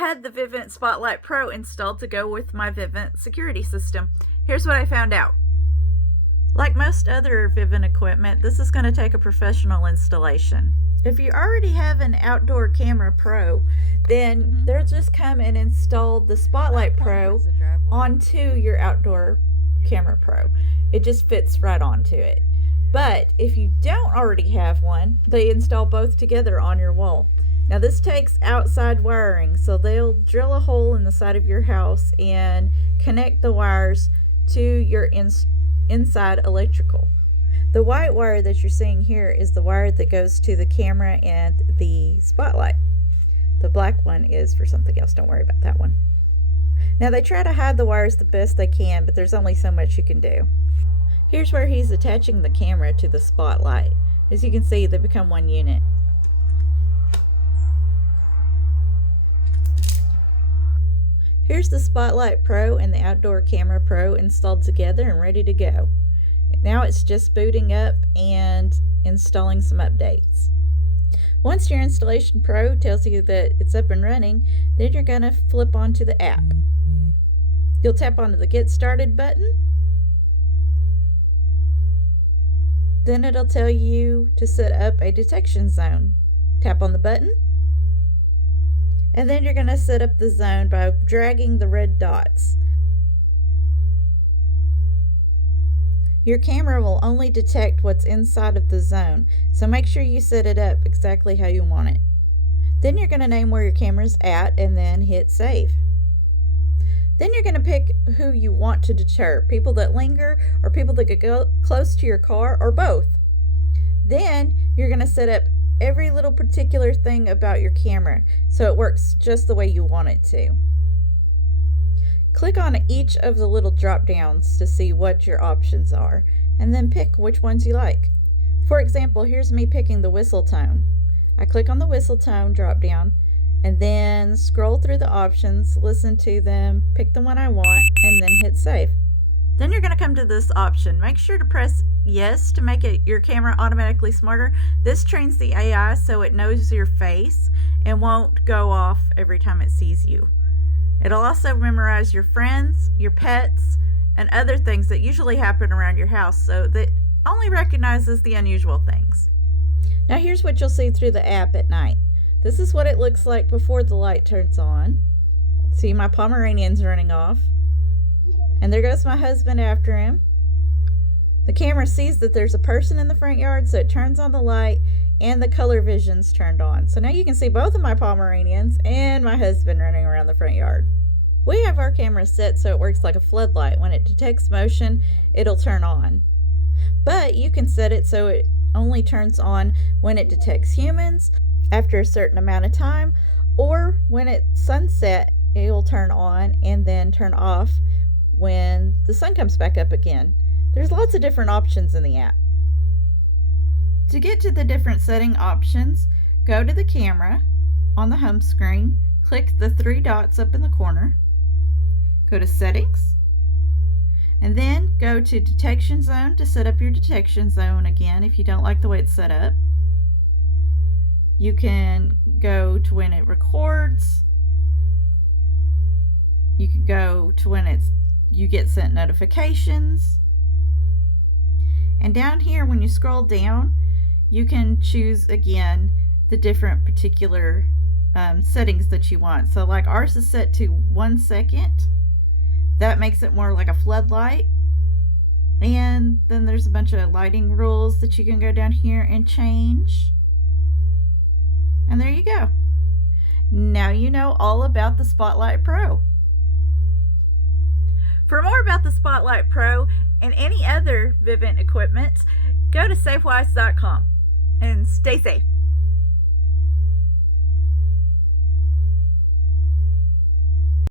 had the Vivint Spotlight Pro installed to go with my Vivint security system. Here's what I found out. Like most other Vivint equipment, this is going to take a professional installation. If you already have an outdoor camera pro, then they'll just come and install the Spotlight Pro onto your outdoor camera pro. It just fits right onto it. But if you don't already have one, they install both together on your wall. Now this takes outside wiring, so they'll drill a hole in the side of your house and connect the wires to your inside electrical. The white wire that you're seeing here is the wire that goes to the camera and the spotlight. The black one is for something else. Don't worry about that one. Now they try to hide the wires the best they can, but there's only so much you can do. Here's where he's attaching the camera to the spotlight. As you can see, they become one unit. Here's the Spotlight Pro and the Outdoor Camera Pro installed together and ready to go. Now it's just booting up and installing some updates. Once your installation pro tells you that it's up and running, then you're going to flip onto the app. You'll tap onto the Get Started button. Then it'll tell you to set up a detection zone. Tap on the button. And then you're going to set up the zone by dragging the red dots. Your camera will only detect what's inside of the zone, so make sure you set it up exactly how you want it. Then you're going to name where your camera's at and then hit save. Then you're going to pick who you want to deter, people that linger or people that could go close to your car or both. Then you're going to set up every little particular thing about your camera so it works just the way you want it to. Click on each of the little drop downs to see what your options are and then pick which ones you like. For example, here's me picking the whistle tone. I click on the whistle tone drop down and then scroll through the options, listen to them, pick the one I want, and then hit save. Then you're going to come to this option. Make sure to press yes to make your camera automatically smarter. This trains the AI so it knows your face and won't go off every time it sees you. It'll also memorize your friends, your pets, and other things that usually happen around your house so that only recognizes the unusual things. Now here's what you'll see through the app at night. This is what it looks like before the light turns on. See, my Pomeranian's running off. And there goes my husband after him. The camera sees that there's a person in the front yard, so it turns on the light and the color vision's turned on. So now you can see both of my Pomeranians and my husband running around the front yard. We have our camera set so it works like a floodlight. When it detects motion, it'll turn on. But you can set it so it only turns on when it detects humans after a certain amount of time, or when it's sunset, it will turn on and then turn off when the sun comes back up again. There's lots of different options in the app. To get to the different setting options, go to the camera on the home screen, click the three dots up in the corner, go to settings, and then go to detection zone to set up your detection zone again if you don't like the way it's set up. You can go to when it records. You can go to when you get sent notifications. And down here, when you scroll down, you can choose again the different particular settings that you want. So like ours is set to 1 second. That makes it more like a floodlight. And then there's a bunch of lighting rules that you can go down here and change. And there you go. Now you know all about the Spotlight Pro. For more about the Spotlight Pro and any other Vivint equipment, go to Safewise.com and stay safe.